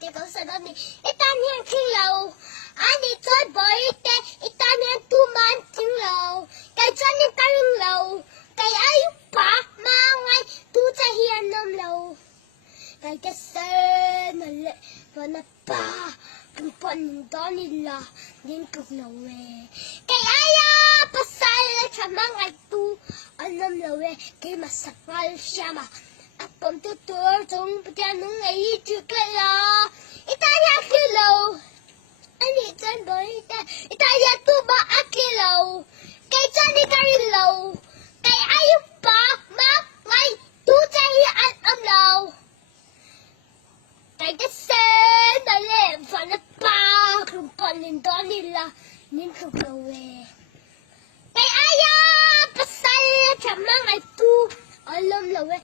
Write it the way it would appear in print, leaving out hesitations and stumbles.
ti ko sa dami itan yang kilaw ani toy boy te itan yang tuman tinglaw kay chan yang karing law kay ayu pa mangai tu cha hian nam law kay kasen male wana pa pon donila din kuk lawe kay aya pasal chamangai tu anam lawe kay masakal syama Pom tutur tung pjanung ai chukla itaya kilo ani chan boy itaya tu ba akilo kay chan ni karilo kay ayu pa ma